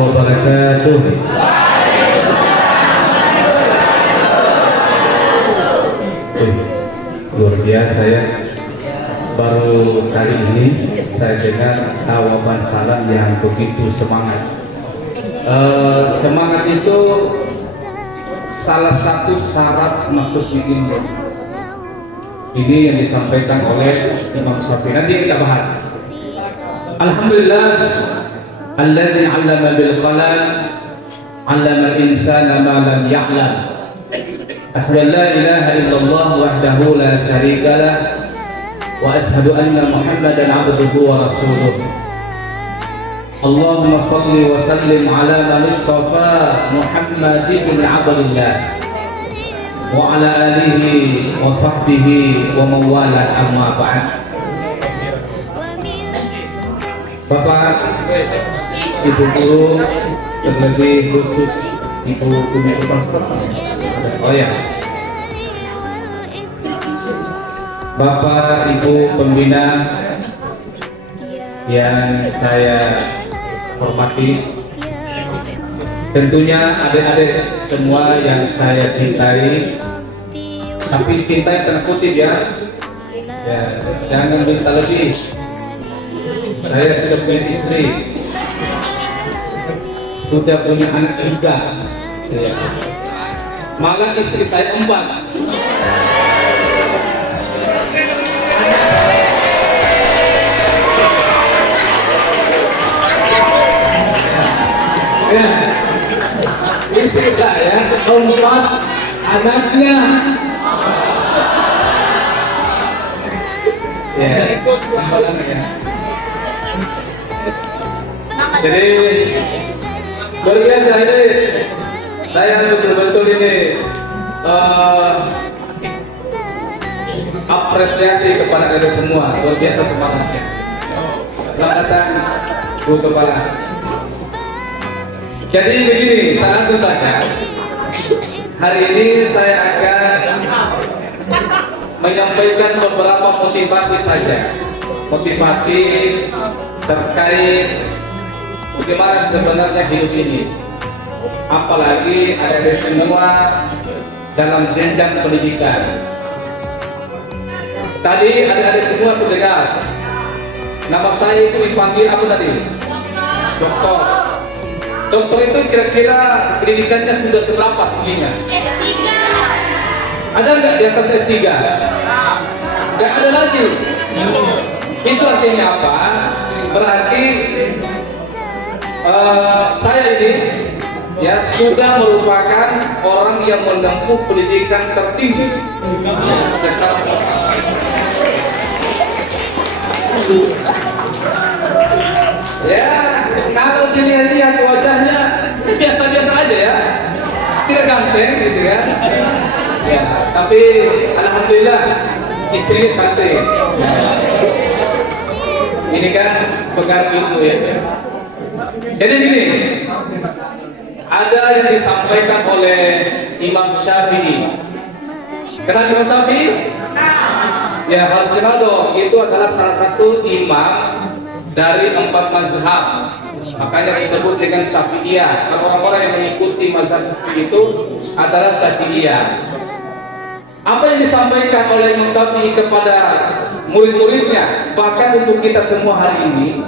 wabarakatuh. Luar biasa ya. Baru kali ini saya dengar tawaban salam yang begitu semangat. Semangat itu salah satu syarat masuknya ilmu. Ini yang disampaikan oleh Imam Syafi'i. Nanti kita bahas. Alhamdulillah, alladzi 'allama bil qalam, 'allama al-insana ma lam ya'lam. Asyhadu an la ilaha illallah wahdahu la syarika lah wa asyhadu anna Muhammadan 'abduhu wa rasuluh. Allahumma shalli wa sallim ala man istafa Muhammad ibn Abdillah wa ala alihi wa sahbihi wa mawala amma ba'd. Bapak, Ibu guru, terlebih khusus Ibu Umi Upasra. Oh ya, Bapak Ibu pembina yang saya hormati, tentunya adik-adik semua yang saya cintai, tapi cintai tanda kutip ya, jangan minta lebih. Saya sudah punya istri, sudah punya anak juga, ya. Malah istri saya 4. Ya, istri saya 4 anaknya. Ya, ya. Jadi luar biasa ini, saya betul-betul ini apresiasi kepada kalian semua, luar biasa semangatnya. Selamat datang Bu Kepala. Jadi begini, langsung saja. Hari ini saya akan menyampaikan beberapa motivasi saja. Motivasi terkait bagaimana sebenarnya hidup ini. Apalagi ada semua dalam jenjang pendidikan. Tadi adik-adik semua sudah dengar. Nama saya itu dipanggil apa tadi? Doktor. Dokter itu kira-kira pendidikannya sudah seberapa tingginya? S3. Ada nggak di atas S3? Nggak ada lagi. Itu artinya apa? Berarti saya ini ya sudah merupakan orang yang menempuh pendidikan tertinggi secara ya. Kalau dilihat wajahnya biasa-biasa aja ya, tidak ganteng gitu kan ya, tapi alhamdulillah istrinya cantik. Ini kan pegang ilmu ya. Jadi gini, ada yang disampaikan oleh Imam Syafi'i. Kenal Imam Syafi'i? Ya, harus kenal dong. Itu adalah salah satu imam dari 4 mazhab. Makanya disebut dengan Syafi'iyah. Kalau orang-orang yang mengikuti mazhab itu adalah Syafi'iyah. Apa yang disampaikan oleh Imam Syafi'i kepada murid-muridnya, bahkan untuk kita semua hari ini,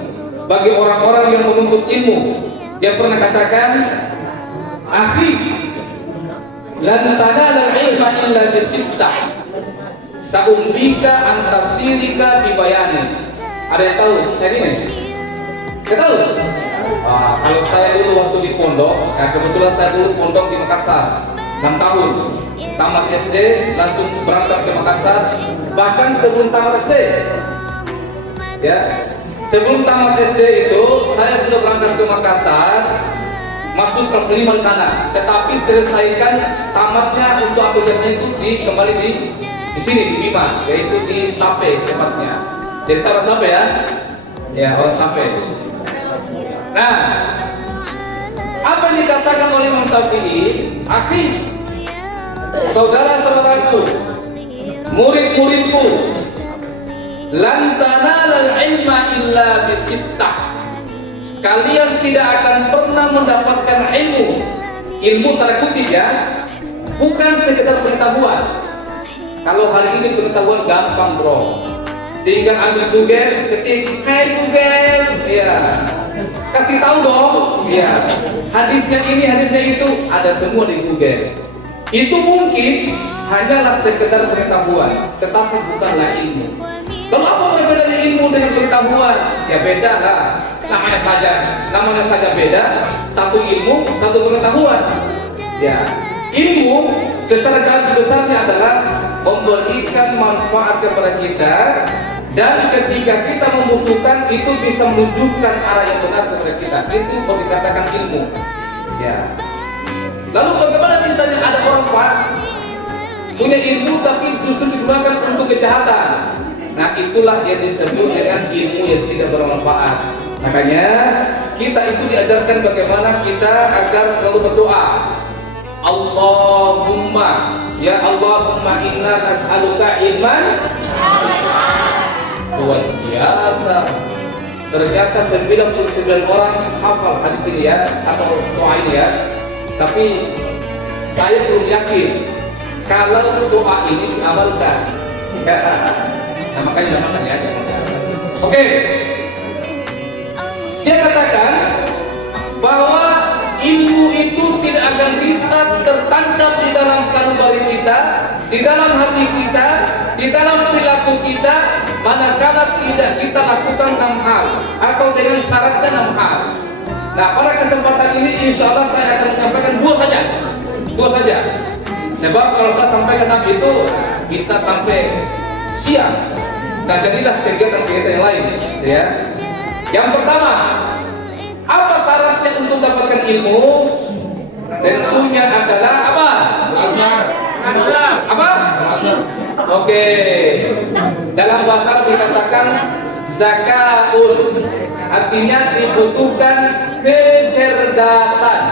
bagi orang-orang yang menuntut ilmu, dia pernah katakan, "Akhi, lan tanala al-ilma illa bisittah, sa'umbika an tafsirika bi bayanin." Ada yang tahu saya ini? Nggak tahu? Kalau saya dulu waktu di pondok, kebetulan saya dulu pondok di Makassar 6 tahun. Tamat SD langsung berangkat ke Makassar. Bahkan sebelum tamat SD, ya, sebelum tamat SD itu saya sudah berangkat ke Makassar, masuk kelas 5 di sana. Tetapi selesaikan tamatnya untuk aplikasinya itu kembali di sini di Bima, yaitu di Sape tempatnya. Jadi saya orang Sape ya orang Sape. Nah, apa yang dikatakan oleh Imam Syafi'i? Akhi, saudara-saudaraku, murid-muridku, lan tanalal ilma illa bisittah. Kalian tidak akan pernah mendapatkan ilmu tanda kutip ya, bukan sekedar pengetahuan. Kalau hari ini pengetahuan gampang bro, tinggal ambil Google, ketik hai Google, ya kasih tahu dong, ya hadisnya ini, hadisnya itu, ada semua di Google. Itu mungkin hanyalah sekedar pengetahuan, tetapi bukanlah ilmu. Lalu apa perbedaannya ilmu dengan pengetahuan? Ya beda lah, namanya saja beda. Satu ilmu, satu pengetahuan. Ya, ilmu secara garis besarnya adalah memberikan manfaat kepada kita, dan ketika kita membutuhkan itu bisa menunjukkan arah yang benar kepada kita. Itu kalau dikatakan ilmu. Ya. Lalu bagaimana misalnya ada orang Pak punya ilmu tapi justru digunakan untuk kejahatan? Nah itulah yang disebut dengan ilmu yang tidak bermanfaat. Makanya kita itu diajarkan bagaimana kita agar selalu berdoa. Allahumma ya Allahumma inna nas'aluka ilman. Luar biasa. Ternyata 99 orang hafal hadis ini ya, atau doa ini ya. Tapi saya belum yakin kalau doa ini diamalkan. Nah makanya jangan ya. Oke. Dia katakan bahwa ilmu itu tidak akan bisa tertancap di dalam sanubari kita, di dalam hati kita, di dalam perilaku kita, manakala tidak kita lakukan 6 hal atau dengan syaratnya 6 hal. Nah pada kesempatan ini insya Allah saya akan menyampaikan 2 saja. Sebab kalau saya sampaikan 6 itu bisa sampai siang, dan jadilah kegiatan-kegiatan yang lain ya. Yang pertama, apa syaratnya untuk mendapatkan ilmu? Tentunya adalah apa? Apa? Oke. Dalam bahasa dikatakan zakaun, artinya dibutuhkan kecerdasan.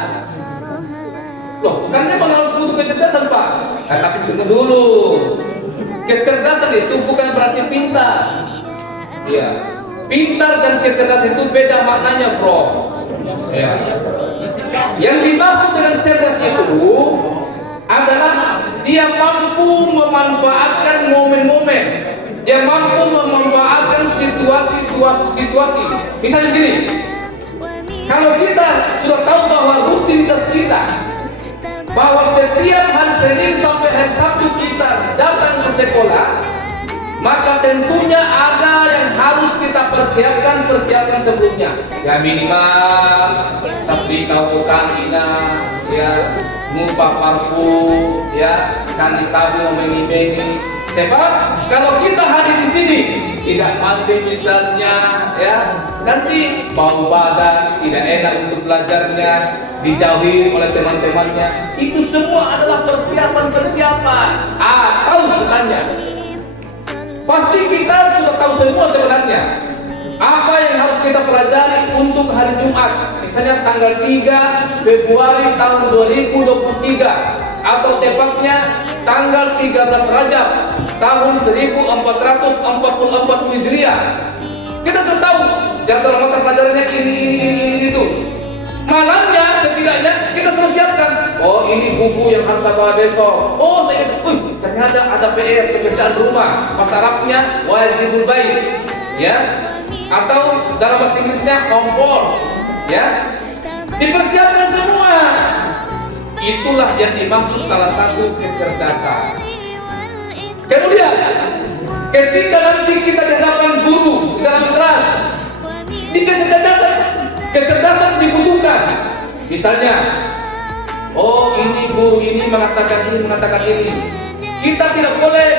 Loh, kan memang harus butuh kecerdasan Pak. Nah, tapi tunggu dulu. Kecerdasan itu bukan berarti pintar. Iya. Pintar dan kecerdasan itu beda maknanya bro ya. Yang dimaksud dengan cerdas itu adalah dia mampu memanfaatkan momen-momen, dia mampu memanfaatkan situasi. Misalnya gini, kalau kita sudah tahu bahwa rutinitas kita, bahwa setiap hari Senin sampai hari Sabtu kita datang ke sekolah, maka tentunya ada yang harus kita persiapkan sebelumnya. Ya minimal setrika kantina, ya ngupa parfum, ya kandi sabu mengi-mengi. Sebab kalau kita hadir di sini tidak mandi misalnya, ya nanti bau badan, tidak enak untuk belajarnya, dijauhi oleh teman-temannya. Itu semua adalah persiapan. Tahu misalnya. Pasti kita sudah tahu semua sebenarnya apa yang harus kita pelajari untuk hari Jumat, misalnya tanggal 3 Februari tahun 2023 atau tepatnya tanggal 13 Rajab tahun 1444 Hijriah. Kita sudah tahu jadwal mata pelajarannya ini itu. Malamnya setidaknya kita sudah siapkan. Oh ini buku yang harus saya bawa besok. Oh saya ingat, ternyata ada PR pekerjaan rumah. Bahasa Arabnya wajibul bait, ya. Atau dalam bahasa Inggrisnya homework, ya. Dipersiapkan semua. Itulah yang dimaksud salah satu kecerdasan. Kemudian ketika nanti kita dihadapkan guru di dalam kelas, kecerdasan dibutuhkan. Misalnya, oh ini guru ini mengatakan ini. Kita tidak boleh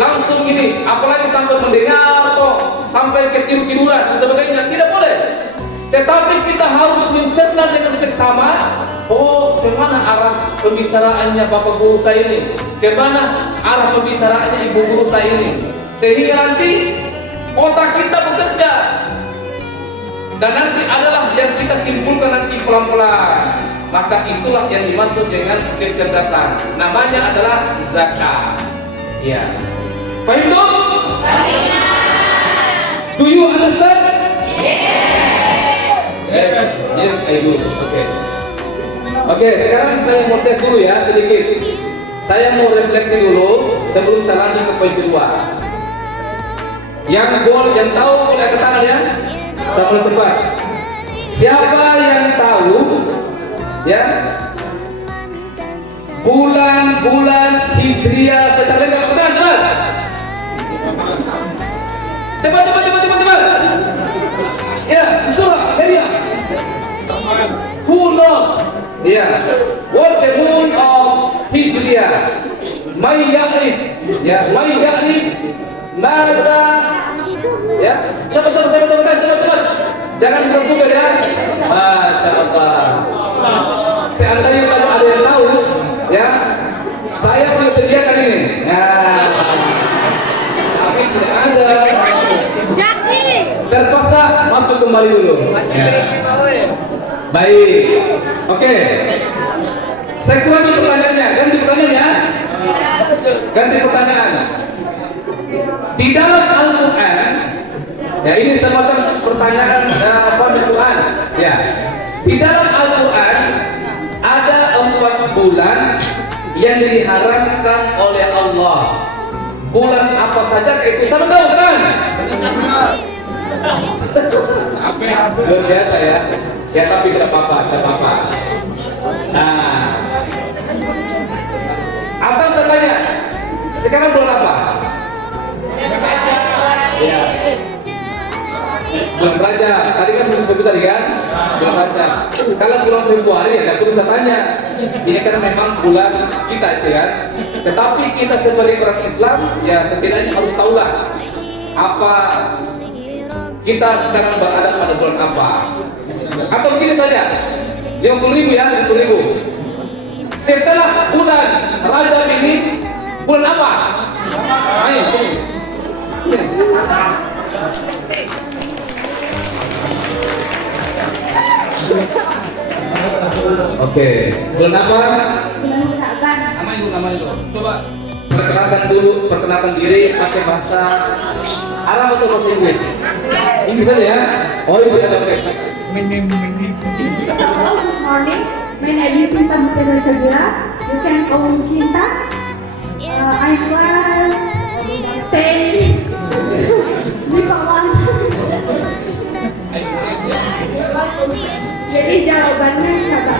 langsung ini, apalagi sampai mendengar atau sampai ketidur-tiduran dan sebagainya, tidak boleh. Tetapi kita harus mencerna dengan seksama. Oh, kemana arah pembicaraannya Bapak guru saya ini? Kemana arah pembicaraannya Ibu guru saya ini? Sehingga nanti otak kita bekerja. Dan nanti adalah yang kita simpulkan nanti pelan-pelan. Maka itulah yang dimaksud dengan kecerdasan. Namanya adalah zakat. Ya. Paham dong? Do you understand? Yes. Yes, I do. Oke. Oke, sekarang saya mau tes dulu ya sedikit. Saya mau refleksi dulu sebelum saya lanjut ke poin kedua. Yang tahu boleh angkat tangan ya. Sama cepat. Siapa yang tahu ya bulan-bulan Hijriah secara lengkap? Cepat. Cepat. Ya, surah Hijriah. Who knows? Yeah. What the moon of Hijriah? May ya'rif. Ya, may ya'rif. Mada. Ya, cepat. Jangan Google ya. Masya Allah. Seandainya kalau ada yang tahu, ya, saya sudah sediakan ini. Nah, tapi tidak ada. Jadi terpaksa masuk kembali dulu. Ya. Baik, oke. Saya ulangi pertanyaannya. Ganti pertanyaan. Di dalam Al-Quran, ya ini semacam pertanyaan Quran. Ya, di dalam Al-Quran ada 4 bulan yang diharamkan oleh Allah. Bulan apa saja itu? Sama tahu kan? Luar biasa ya. Ya tapi tidak apa-apa. Nah, atau saya tanya, sekarang bulan apa? Ya. Bulan Raja. Tadi kan sudah disebut tadi kan? Bulan Raja. Kalau bulan Februari ya tidak perlu saya tanya. Ini kan memang bulan kita itu kan. Tetapi kita sebagai orang Islam ya setidaknya harus tahulah apa kita sekarang berada pada bulan apa. Atau begini saja, 50.000 ya, 50.000. Setelah bulan Rajab ini, bulan apa? Ayo. Oke, bulan apa? Nama itu. Coba perkenalkan diri pakai bahasa Arab atau bahasa Inggris? Inggris saja ya. Oh itu ada. Good morning. My name is Cinta Mutera Segera. You can call me Cinta. I was saying Jadi jawabannya siapa?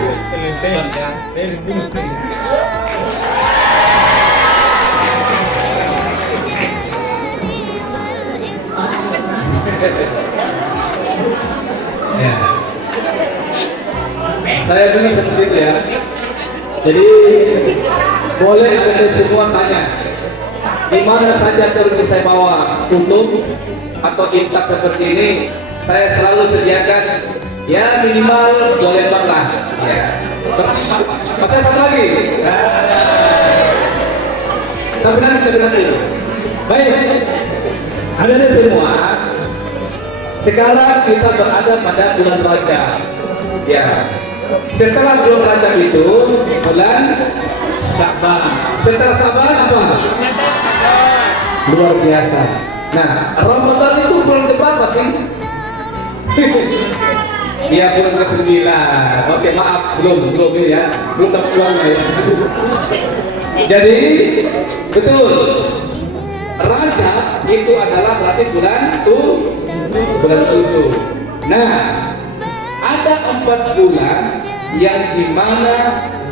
Ya. Saya dulu sedikit ya. Jadi boleh ada semua tanya. Di mana saja kalau saya bawa tutup atau infak seperti ini, saya selalu sediakan ya minimal 2 lembar lah. Ya. Masih satu lagi. Tapi nanti itu. Baik. Ada semua. Sekarang kita berada pada bulan Rajab. Ya. Setelah bulan Rajab itu bulan Sya'ban. Setelah Sya'ban apa? Luar biasa. Nah, Ramadan itu bulan keberapa sih? Iya, bulan ke-9. Oke, maaf, belum ya. Belum dapat uangnya ya. Jadi, betul. Rajab itu adalah berarti bulan 7. Nah, ada 4 bulan yang dimana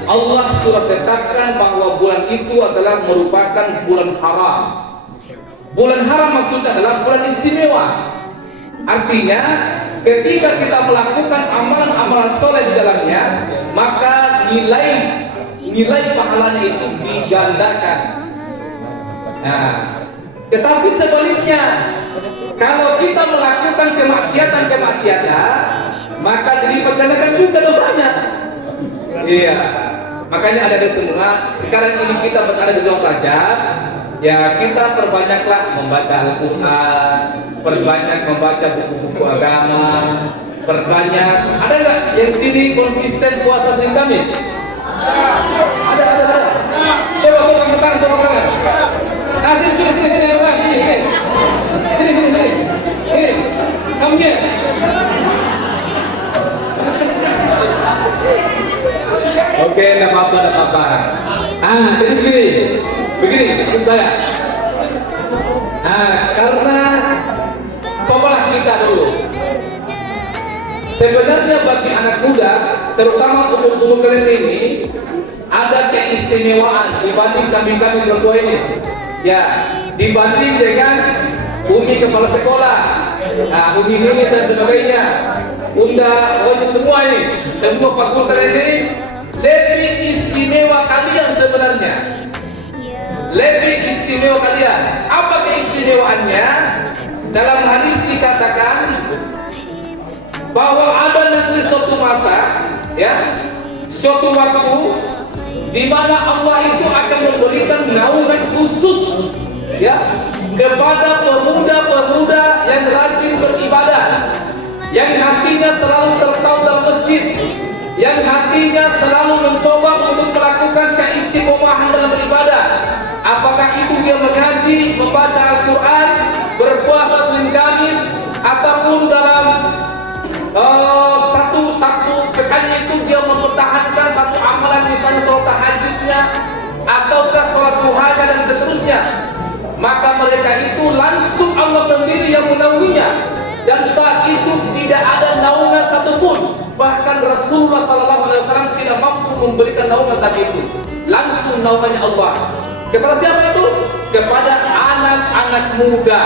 Allah sudah tetapkan bahwa bulan itu adalah merupakan bulan haram. Bulan haram maksudnya adalah bulan istimewa. Artinya, ketika kita melakukan amalan-amalan soleh di dalamnya, maka nilai pahalanya itu digandakan. Nah, tetapi sebaliknya, kalau kita melakukan kemaksiatan, maka dilipat gandakan juga dosanya. Iya. Makanya ada semua. Sekarang ini kita berada di bulan Rajab, ya kita perbanyaklah membaca Al-Quran, perbanyak membaca buku-buku agama, perbanyak. Ada nggak yang sini konsisten puasa Senin Kamis? Ada. Coba angkat tangan, coba tangan. Nah, sini, sini. Kamu sini. Oke, nggak apa-apa, nggak apa-apa. Jadi begini maksud saya. Karena cobalah kita dulu. Sebenarnya bagi anak muda, terutama umur kalian ini, ada keistimewaan dibanding kami berdua ini. Ya, dibanding dengan umi kepala sekolah, umi ini dan sebagainya, unda, pokoknya semua ini, semua faktor kalian ini lebih istimewa kalian sebenarnya. Lebih istimewa kalian. Apa keistimewaannya? Dalam hadis dikatakan bahwa ada nanti suatu masa, ya, suatu waktu di mana Allah itu akan memberikan naungan khusus, ya, kepada pemuda-pemuda yang rajin beribadah, yang hatinya selalu tertaut dalam masjid, yang hatinya selalu mencoba untuk melakukan keistiqomahan dalam beribadah. Apakah itu dia mengaji, membaca Al-Quran, berpuasa Senin Kamis, ataupun dalam satu pekannya itu dia mempertahankan satu amalan, misalnya sholat tahajudnya ataukah sholat duhanya dan seterusnya, maka mereka itu langsung Allah sendiri yang menaunginya, dan saat itu tidak ada naungan satupun, bahkan Rasulullah SAW tidak mampu memberikan naungan saat itu, langsung naungannya Allah. Kepada siapa itu? Kepada anak-anak muda.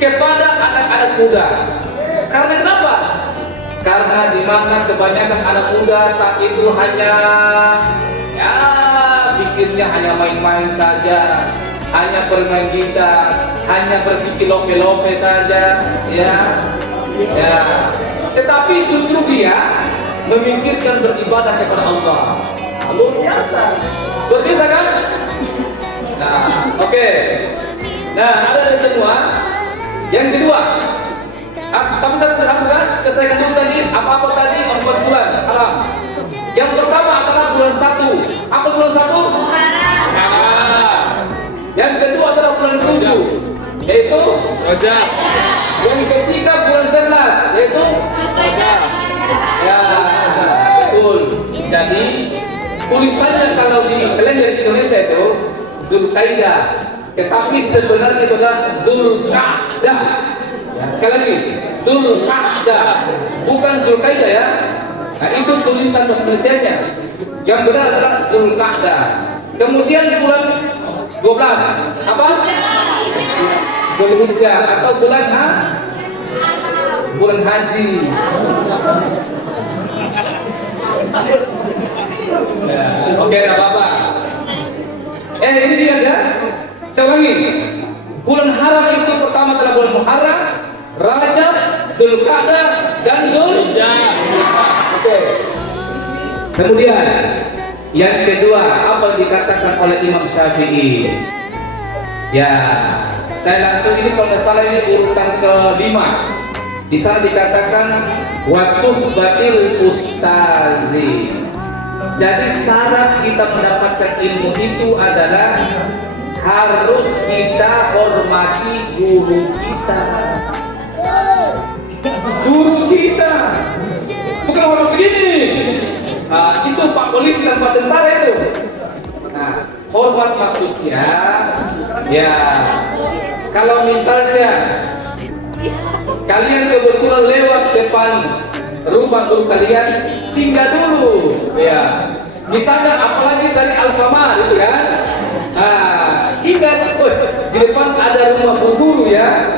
Kepada anak-anak muda. Karena kenapa? Karena di mana kebanyakan anak muda saat itu hanya, ya, pikirnya hanya main-main saja, hanya bermain gitar, hanya berpikir love saja, ya. Tetapi justru dia memikirkan beribadah kepada Allah. Luar biasa. Luar biasa kan? Nah, oke. Nah, ada dari semua. Yang kedua, tapi saya selesaikan dulu tadi. Apa tadi? 4 bulan haram. Yang pertama adalah bulan 1. Apa bulan 1? Yang kedua adalah bulan 7, yaitu Rajab. Yang ketiga bulan 11, yaitu Rajab. Ya, betul. Jadi tulisannya kalau di kalender Indonesia itu Zulkaidah, tetapi sebenarnya itu adalah Zulqa'dah. Ya, sekali lagi, Zulqa'dah, bukan Zulkaidah ya. Nah, itu tulisan bahasa Indonesianya. Yang benar adalah Zulqa'dah. Kemudian bulan 12 apa? Dzulhijjah atau bulan haji. Ya, oke, enggak apa-apa. Ini dia ya. Coba lagi. Bulan haram itu pertama adalah bulan Muharram, Rajab, Zulqa'dah dan Zulhijjah. Oke. Kemudian yang kedua, apa yang dikatakan oleh Imam Syafi'i? Ya, saya langsung ini kalau tidak salah ini urutan ke-5. Di sana dikatakan wasuhbatil ustazi. Jadi syarat kita mendapatkan ilmu itu adalah harus kita hormati guru kita. Guru kita. Bukan orang begini. Itu Pak Polisi dan Pak Tentara itu. Nah, hormat maksudnya, ya, kalau misalnya kalian kebetulan lewat depan rumah guru kalian, singgah dulu, ya. Misalnya apalagi dari Alfamart itu kan, ingat, di depan ada rumah guru ya,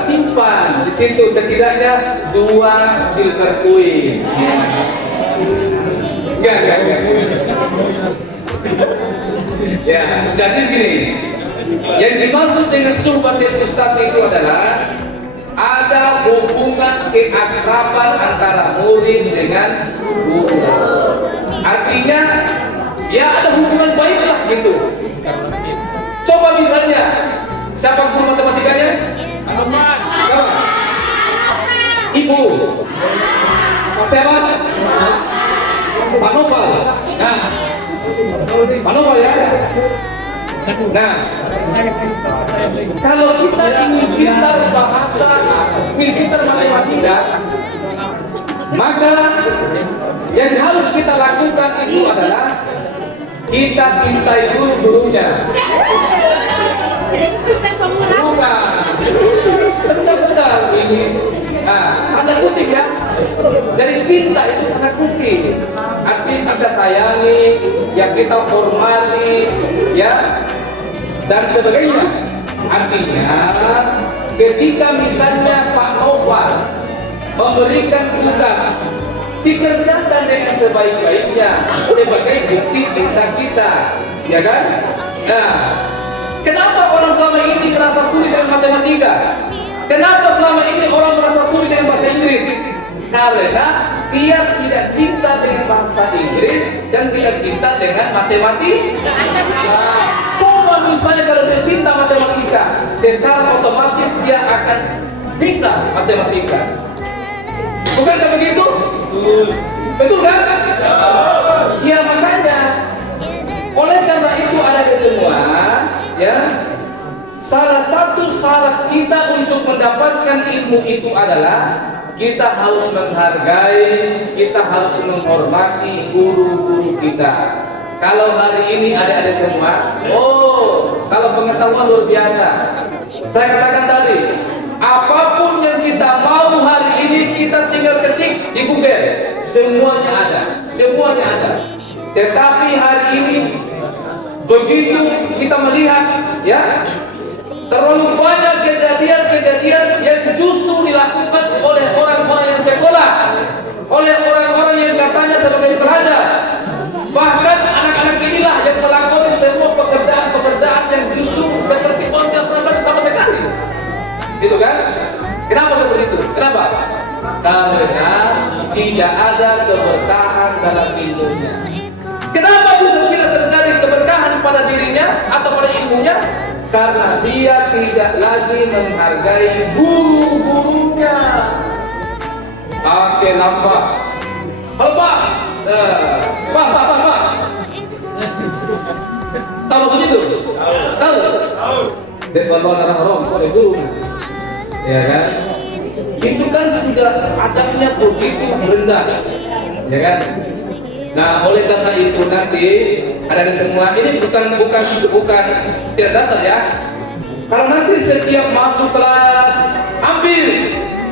simpan di situ setidaknya 2 silver coin. Enggak. Ya, jadi begini. Yang dimaksud dengan suhbatil ustaz itu adalah ada hubungan keakraban antara murid dengan guru. Artinya, ya ada hubungan baik lah gitu. Coba misalnya, siapa guru matematikanya? Ibu. Siapa? Pak Noval. Nah, Pak Noval ya. Nah, kalau kita ingin pintar bahasa, ingin pintar matematika, Maka yang harus kita lakukan itu adalah kita cintai dulu gurunya. Bukan. Bentar ini. Nah, ada kutip ya. Jadi cinta itu tanda kutip. Artinya kita sayangi, ya kita hormati, ya dan sebagainya. Artinya ketika misalnya Pak Nopal memberikan tugas, dikerjakan dengan sebaik-baiknya sebagai bukti cinta kita, ya kan? Nah, kenapa orang selama ini merasa sulit dengan matematika? Kenapa selama ini orang merasa sulit dengan bahasa Inggris? Karena dia tidak cinta dengan bahasa Inggris dan tidak cinta dengan matematika. Coba misalnya kalau dia cinta matematika, secara otomatis dia akan bisa matematika. Bukankah begitu? Betul kan? Ya makanya, oleh karena itu ada di semua, ya. Salah satu syarat kita untuk mendapatkan ilmu itu adalah kita harus menghargai, kita harus menghormati guru-guru kita. Kalau hari ini adik-adik semua, kalau pengetahuan luar biasa. Saya katakan tadi, apapun yang kita mau hari ini kita tinggal ketik di Google, semuanya ada. Tetapi hari ini begitu kita melihat, ya, terlalu banyak kejadian-kejadian yang justru dilakukan oleh orang-orang yang sekolah, oleh orang-orang yang katanya sebagai pelajar. Bahkan anak-anak inilah yang melakoni semua pekerjaan-pekerjaan yang justru seperti orang yang pernah belajar sama sekali. Gitu kan? Kenapa seperti itu? Kenapa? Karena tidak ada keberkahan dalam ilmunya. Kenapa bisa tidak terjadi keberkahan pada dirinya atau pada ilmunya? Karena dia tidak lagi menghargai guru-gurunya. Oke, nampak. Halo Pak. Pak. Tahu maksud itu? Tahu. Dan kalau orang oleh guru, ya kan? Itu kan sudah adabnya begitu rendah, ya kan? Nah, oleh karena itu nanti ada semua ini bukan tidak dasar ya. Kalau nanti setiap masuk kelas ambil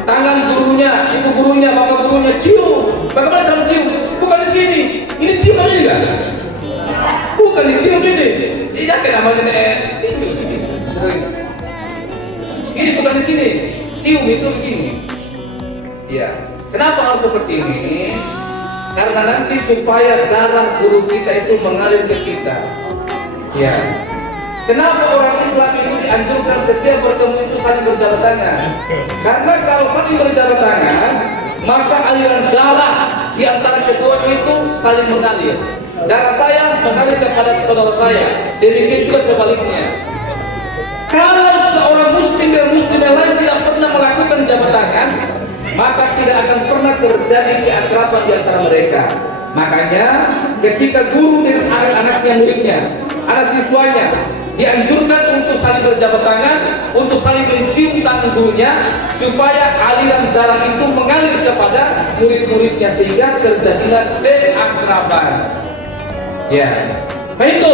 tangan gurunya, ibu gurunya, bapak gurunya, cium. Bagaimana cara cium? Bukan di sini. Ini cium ini enggak? Bukan dicium ini. Ini namanya ini bukan di sini. Cium itu begini. Ya. Kenapa harus seperti ini? Karena nanti supaya darah guru kita itu mengalir ke kita. Ya. Kenapa orang Islam itu dianjurkan setiap bertemu itu saling berjabat tangan? Karena kalau saling berjabat tangan, maka aliran darah di antara keduanya itu saling mengalir. Darah saya mengalir kepada saudara saya, demikian juga sebaliknya. Kalau seorang muslim dan muslim yang lain tidak pernah melakukan jabat tangan, maka tidak akan pernah terjadi keakraban di antara mereka. Makanya ketika guru dengan anak-anaknya, muridnya, anak siswanya dianjurkan untuk saling berjabat tangan, untuk saling mencium tangan gurunya, supaya aliran darah itu mengalir kepada murid-muridnya sehingga terjadilah keakraban. Ya, baik itu.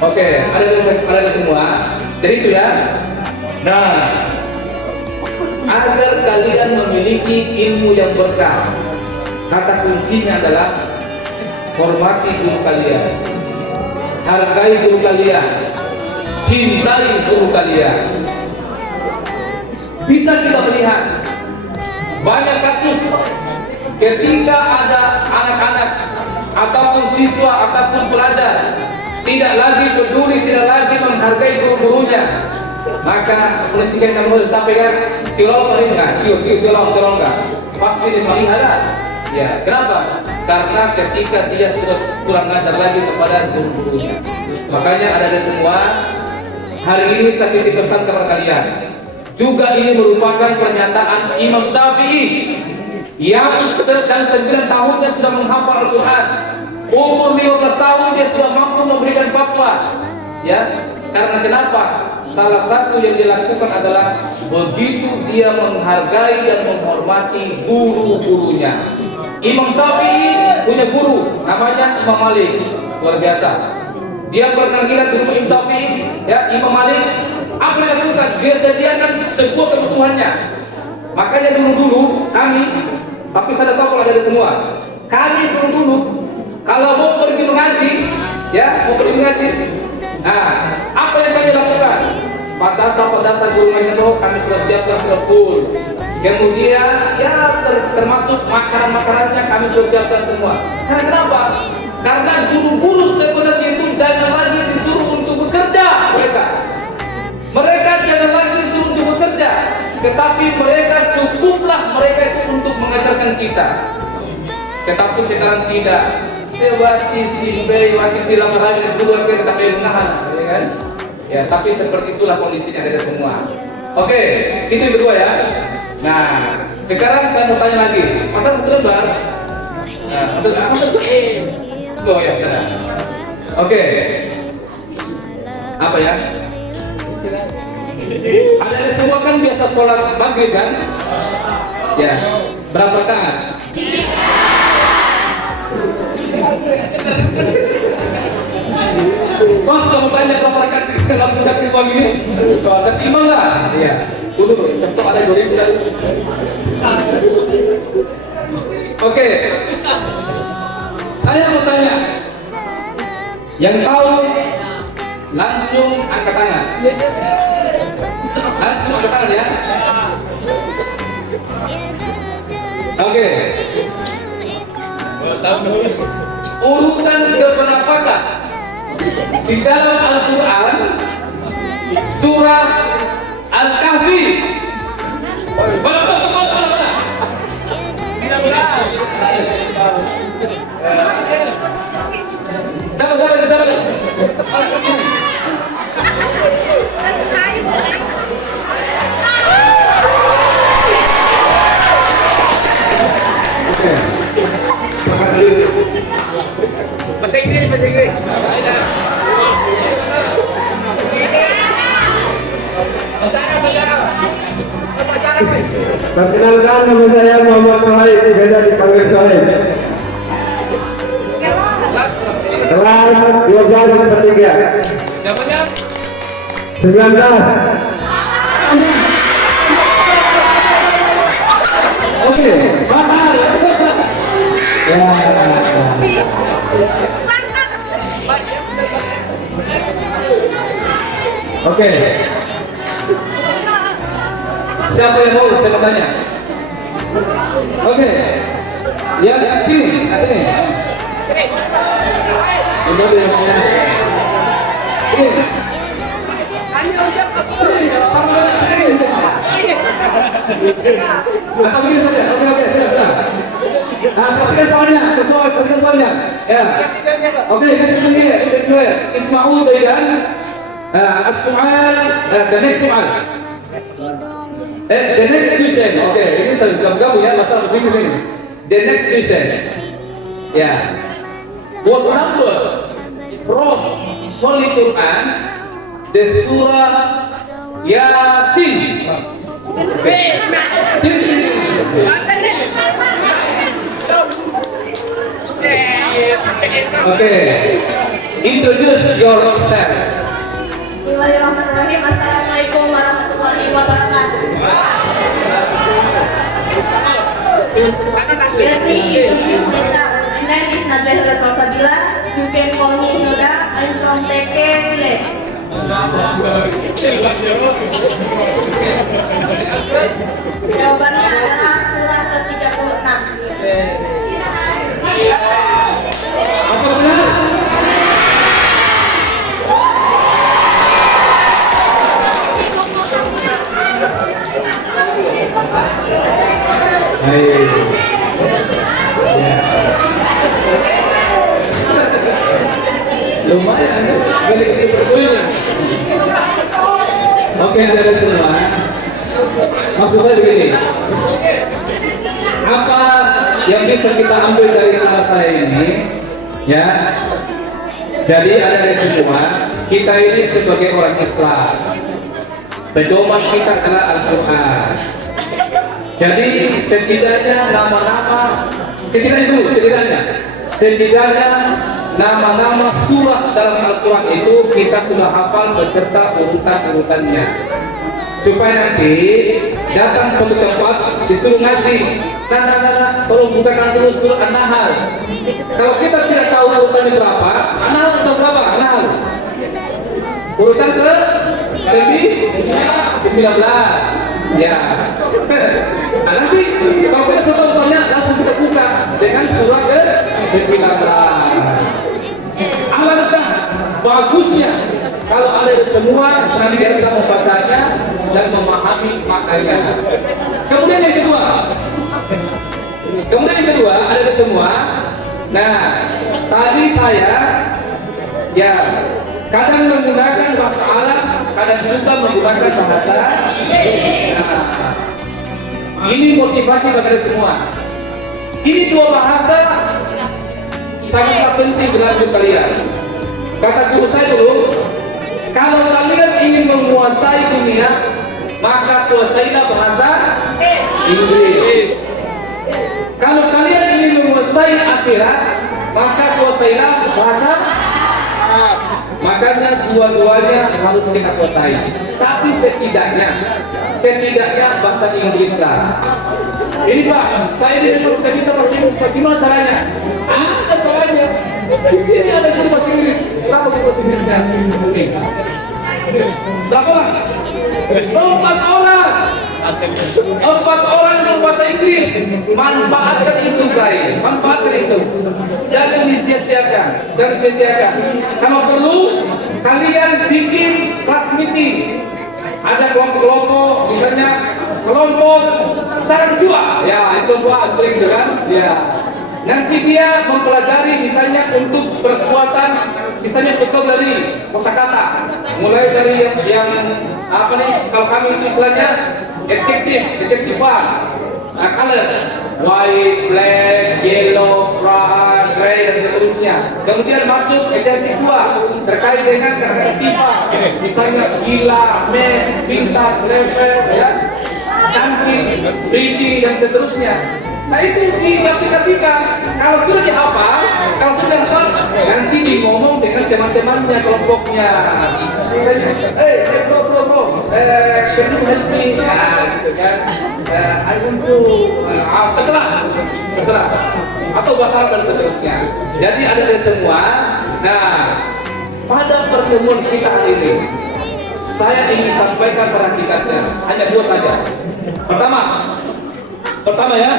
Oke, ada semua. Jadi itu ya. Nah, agar kalian memiliki ilmu yang berkah, kata kuncinya adalah hormati guru kalian, hargai guru kalian, cintai guru kalian. Bisa kita melihat banyak kasus ketika ada anak-anak ataupun siswa ataupun pelajar tidak lagi peduli, tidak lagi menghargai guru-gurunya, maka mestikan kamu sampaikan tolong enggak, tolong enggak, pasti dia melihat. Ya, kenapa? Karena ketika dia sudah kurang ajar lagi kepada guru-gurunya. Makanya ada semua hari ini saya titip pesan kepada kalian. Juga ini merupakan pernyataan Imam Syafi'i yang 9 tahunnya sudah menghafal Al-Quran. Umur 15 tahun dia sudah mampu memberikan fatwa. Ya, karena kenapa? salah satu yang dilakukan adalah begitu dia menghargai dan menghormati guru-gurunya. Imam Syafi'i punya guru namanya Imam Malik, luar biasa. Dia pernah lihat di rumah Imam Syafi'i, ya Imam Malik, apa yang dilakukan? Dia sediakan sebuah kebutuhannya. Makanya dulu kami, tapi saya tahu kalau dari semua, kami dulu kalau mau pergi mengaji, ya mau pergi mengaji, nah apa yang kami lakukan? Padahal guru itu kami sudah siapkan sudah full. Kemudian ya termasuk makanan-makanannya kami sudah siapkan semua. Karena kenapa? Karena guru-guru sebenarnya itu jangan lagi disuruh untuk bekerja mereka. Mereka jangan lagi disuruh untuk bekerja, tetapi mereka cukuplah mereka itu untuk mengajarkan kita. Tetapi sekarang tidak. Wati simbe, wati silam rajin dua kita tapi menahan, ya kan? Ya, tapi seperti itulah kondisinya ada semua. Oke, itu yang kedua ya. Nah, sekarang saya mau tanya lagi. Masa satu lembar? Oh ya, sudah. Oke. Apa ya? Ada semua kan biasa sholat maghrib kan? Ya. Berapa rakaat? Pas kamu tanya berapa rakaat, langsung kasih uang ini. Kasih imam lah. Iya. Dulu, sebetulnya ada 2000 lalu. Oke. Saya mau tanya. Yang tahu langsung angkat tangan. Langsung angkat tangan ya. Oke. Urutan keberapakah di dalam Al-Quran surah Al-Kahfi? Sabar. Bahasa Inggris. Perkenalkan, nama saya Muhammad Sohaib, beda dipanggil Sohaib. Kelas 12/3. Siapanya? 19. Oke, mahal. Ya. Oke. Siapa yang mau? Saya tanya. Oke. Ya, sini. Sini. Udah ya. Atau begini saja. Oke, siap. Nah, perhatikan soalnya. Ya. Oke, kita sendiri. Isma'u dan as-su'al, the next su'al. The next question. Oke, ini saya gabung ya masalah bahasa Inggris ini. The next question. Ya. What number from Holy Quran the surah Yasin? Okay. Introduce yourself. Bismillahirrahmanirrahim. Assalamualaikum warahmatullahi wabarakatuh. My name is Nadeh Salsabila. You can call me Noda. I'm from Teke Village. Jawabannya adalah surah ke-36. Apa benar? Lumayan, Oke, dari semua. Maksud saya begini. Apa yang bisa kita ambil dari kelas saya ini? Ya. Jadi ada dari semua. Kita ini sebagai orang Islam. pedoman kita adalah Al-Quran. Jadi setidaknya nama-nama, setidaknya nama-nama surat dalam Al-Quran itu kita sudah hafal beserta urutan-urutannya, supaya nanti datang suatu tempat disuruh ngaji. Nah, tolong bukakan dulu surat An-Nahl. Kalau kita tidak tahu urutannya berapa, An-Nahl urutan berapa? An-Nahl urutan ke 19. Ya. Nah, nanti kalau kita sudah urutannya langsung kita buka dengan surat ke 19. Alangkah bagusnya kalau ada semua senantiasa membacanya dan memahami maknanya. Kemudian yang kedua ada semua. Nah, tadi saya ya kadang menggunakan bahasa Arab, kadang juga menggunakan bahasa. Nah, ini motivasi bagi semua. Ini dua bahasa sangat penting dalam hidup kalian. Kata guru saya dulu, kalau kalian ingin menguasai dunia, maka kuasailah bahasa Inggris. Kalau kalian ingin menguasai akhirat, maka kuasailah bahasa Arab. Makanya dua-duanya harus kita kuasai. Tapi setidaknya bahasa Inggris lah. Ini Pak, saya tidak bisa bahasa Inggris. Bagaimana caranya? Ada caranya. Di sini ada guru bahasa Inggris. Kenapa guru bahasa Inggrisnya? Berapa orang? 4 orang guru bahasa Inggris. Manfaatkan itu, guys. Manfaatkan itu. Jangan disia-siakan. Kalau perlu, kalian bikin kelas meeting. Ada kelompok-kelompok, misalnya kelompok cara jual, ya itu buat sering kan, ya. Nanti dia mempelajari misalnya untuk perkuatan, misalnya betul dari kosakata, mulai dari yang apa nih, kalau kami itu istilahnya adjective bars, color, white, black, yellow, brown, gray dan seterusnya. Kemudian masuk adjective 2 terkait dengan kata-kata sifat, misalnya gila, pintar, level, ya, cantik, pretty dan seterusnya. Nah itu diaplikasikan. Kalau sudah dihafal, nanti ngomong dengan teman-temannya, kelompoknya. Misalnya, bro, can you help me? Gitu kan? I want to, terserah. Atau bahasa dan seterusnya. Jadi ada dari semua. Nah, pada pertemuan kita hari ini, saya ingin sampaikan perhatikannya. Hanya 2 saja. Pertama ya,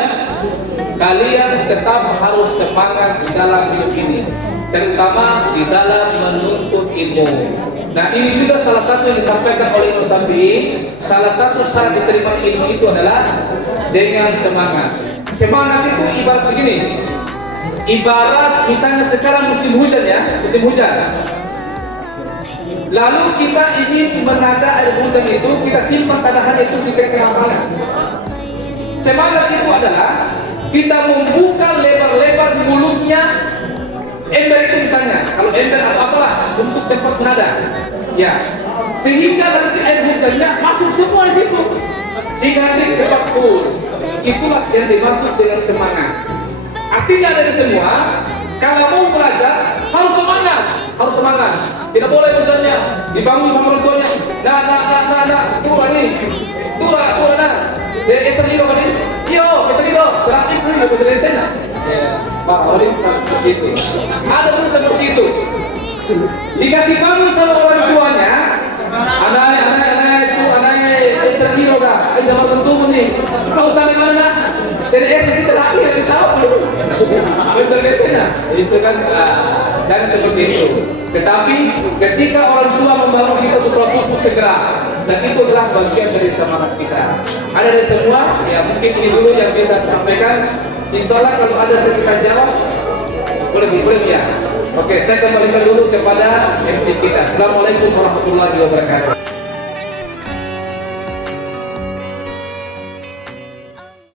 kalian tetap harus semangat di dalam hidup ini, terutama di dalam menuntut ilmu. Nah, ini juga salah satu yang disampaikan oleh Imam Syafi'i. Salah satu syarat diterima ilmu itu adalah dengan semangat. Semangat itu ibarat begini. Ibarat misalnya sekarang musim hujan. Lalu kita ingin menada air hujan itu, kita simpan tanahan itu di kekerapan. Semangat itu adalah kita membuka lebar-lebar mulutnya ember itu misalnya, kalau ember atau apalah untuk tempat menada, ya, sehingga nanti air hujannya masuk semua di situ, sehingga nanti cepat full. Itulah yang dimaksud dengan semangat. Artinya dari semua, kalau mau belajar harus semangat. Tidak boleh misalnya dibangun sama orang tuanya, turun nih. Esagiro kan ini? Berarti itu dari sana. Pak, orang seperti itu. Ada pun seperti itu. Dikasih bangun sama orang tuanya, anaknya esagiro dah. Ada orang tua nih. Kau sampai mana? Dari esagiro terakhir dari siapa? Betul biasanya. Itu kan jangan seperti itu. Tetapi ketika orang tua membangun kita untuk bersyukur segera, dan itu adalah bagian dari semangat kita. Ada dari semua, ya mungkin ini dulu yang bisa saya sampaikan. Insyaallah kalau ada sesi tanya jawab, boleh ya. Oke, saya kembalikan dulu kepada MC kita. Assalamualaikum warahmatullahi wabarakatuh.